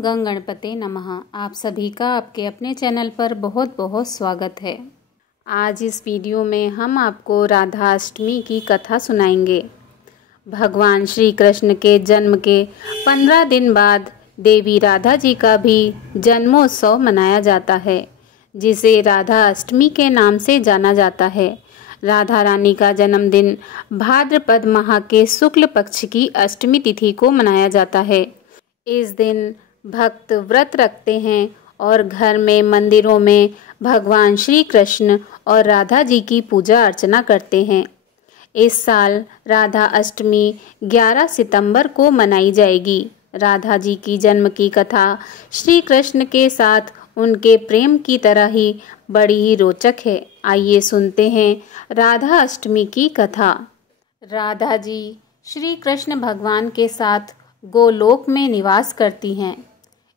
ओम गंग गणपते नमः। आप सभी का आपके अपने चैनल पर बहुत बहुत स्वागत है। आज इस वीडियो में हम आपको राधा अष्टमी की कथा सुनाएंगे। भगवान श्री कृष्ण के जन्म के 15 दिन बाद देवी राधा जी का भी जन्मोत्सव मनाया जाता है, जिसे राधा अष्टमी के नाम से जाना जाता है। राधा रानी का जन्मदिन भाद्रपद माह के शुक्ल पक्ष की अष्टमी तिथि को मनाया जाता है। इस दिन भक्त व्रत रखते हैं और घर में मंदिरों में भगवान श्री कृष्ण और राधा जी की पूजा अर्चना करते हैं। इस साल राधा अष्टमी 11 सितंबर को मनाई जाएगी। राधा जी की जन्म की कथा श्री कृष्ण के साथ उनके प्रेम की तरह ही बड़ी ही रोचक है। आइए सुनते हैं राधा अष्टमी की कथा। राधा जी श्री कृष्ण भगवान के साथ गोलोक में निवास करती हैं।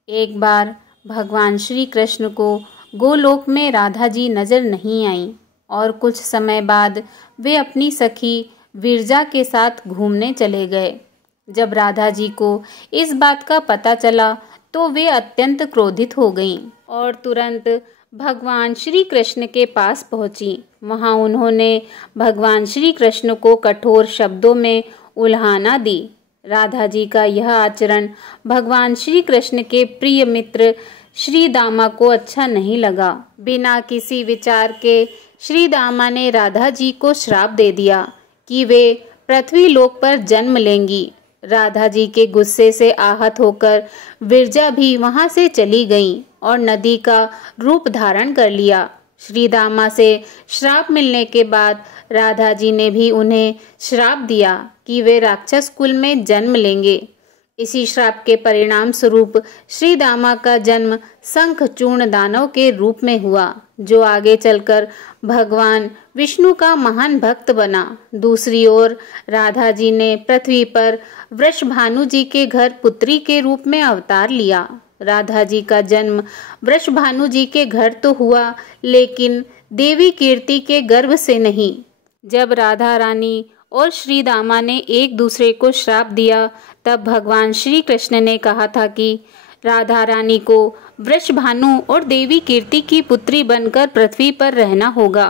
एक बार भगवान श्री कृष्ण को गोलोक में राधा जी नजर नहीं आईं और कुछ समय बाद वे अपनी सखी विरजा के साथ घूमने चले गए। जब राधा जी को इस बात का पता चला तो वे अत्यंत क्रोधित हो गईं और तुरंत भगवान श्री कृष्ण के पास पहुंची। वहां उन्होंने भगवान श्री कृष्ण को कठोर शब्दों में उल्हाना दी। राधा जी का यह आचरण भगवान श्री कृष्ण के प्रिय मित्र श्री दामा को अच्छा नहीं लगा। बिना किसी विचार के श्री दामा ने राधा जी को श्राप दे दिया कि वे पृथ्वी लोक पर जन्म लेंगी। राधा जी के गुस्से से आहत होकर विरजा भी वहां से चली गईं और नदी का रूप धारण कर लिया। श्री दामा से श्राप मिलने के बाद राधा जी ने भी उन्हें श्राप दिया कि वे राक्षस कुल में जन्म लेंगे। इसी श्राप के परिणाम स्वरूप श्री दामा का जन्म शंखचूर्ण दानव के रूप में हुआ, जो आगे चलकर भगवान विष्णु का महान भक्त बना। दूसरी ओर राधा जी ने पृथ्वी पर वृषभानु जी के घर पुत्री के रूप में अवतार लिया। राधा जी का जन्म वृषभानु जी के घर तो हुआ, लेकिन देवी कीर्ति के गर्भ से नहीं। जब राधा रानी और श्री दामा ने एक दूसरे को श्राप दिया, तब भगवान श्री कृष्ण ने कहा था कि राधा रानी को वृषभानु और देवी कीर्ति की पुत्री बनकर पृथ्वी पर रहना होगा।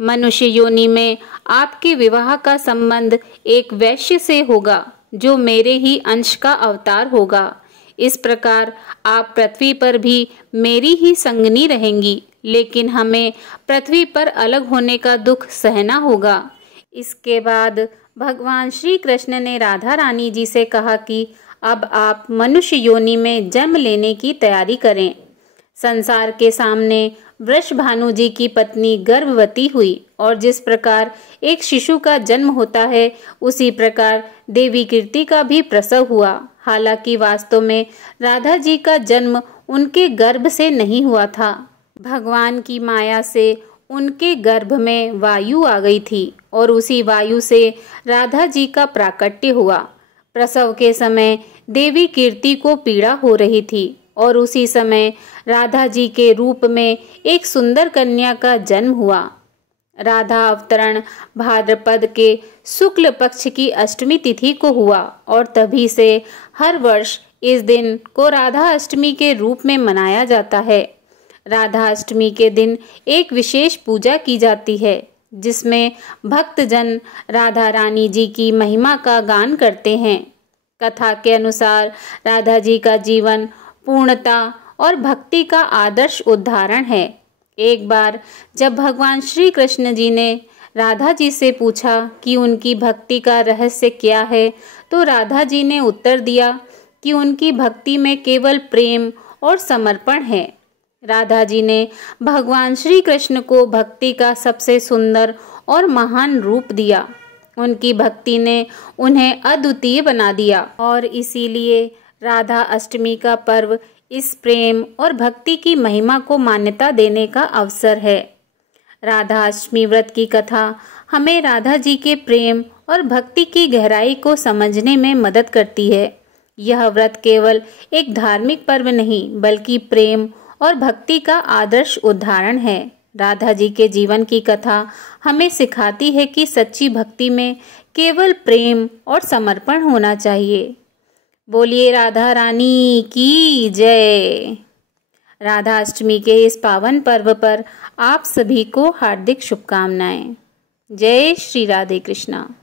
मनुष्य योनि में आपके विवाह का संबंध एक वैश्य से होगा, जो मेरे ही अंश का अवतार होगा। इस प्रकार आप पृथ्वी पर भी मेरी ही संगनी रहेंगी, लेकिन हमें पृथ्वी पर अलग होने का दुख सहना होगा। इसके बाद भगवान श्री कृष्ण ने राधा रानी जी से कहा कि अब आप मनुष्य योनि में जन्म लेने की तैयारी करें। संसार के सामने वृषभानु जी की पत्नी गर्भवती हुई और जिस प्रकार एक शिशु का जन्म होता है, उसी प्रकार देवी कीर्ति का भी प्रसव हुआ। हालांकि वास्तव में राधा जी का जन्म उनके गर्भ से नहीं हुआ था। भगवान की माया से उनके गर्भ में वायु आ गई थी और उसी वायु से राधा जी का प्राकट्य हुआ। प्रसव के समय देवी कीर्ति को पीड़ा हो रही थी और उसी समय राधा जी के रूप में एक सुंदर कन्या का जन्म हुआ। राधा अवतरण भाद्रपद के शुक्ल पक्ष की अष्टमी तिथि को हुआ और तभी से हर वर्ष इस दिन को राधा अष्टमी के रूप में मनाया जाता है। राधा अष्टमी के दिन एक विशेष पूजा की जाती है, जिसमें भक्तजन राधा रानी जी की महिमा का गान करते हैं। कथा के अनुसार राधा जी का जीवन पूर्णता और भक्ति का आदर्श उदाहरण है। एक बार जब भगवान श्री कृष्ण जी ने राधा जी से पूछा कि उनकी भक्ति का रहस्य क्या है, तो राधा जी ने उत्तर दिया कि उनकी भक्ति में केवल प्रेम और समर्पण है। राधा जी ने भगवान श्री कृष्ण को भक्ति का सबसे सुंदर और महान रूप दिया। उनकी भक्ति ने उन्हें अद्वितीय बना दिया और इसीलिए राधा अष्टमी का पर्व इस प्रेम और भक्ति की महिमा को मान्यता देने का अवसर है। राधा अष्टमी व्रत की कथा हमें राधा जी के प्रेम और भक्ति की गहराई को समझने में मदद करती है। यह व्रत केवल एक धार्मिक पर्व नहीं, बल्कि प्रेम और भक्ति का आदर्श उदाहरण है। राधा जी के जीवन की कथा हमें सिखाती है कि सच्ची भक्ति में केवल प्रेम और समर्पण होना चाहिए। बोलिए राधा रानी की जय। राधा अष्टमी के इस पावन पर्व पर आप सभी को हार्दिक शुभकामनाएं। जय श्री राधे कृष्णा।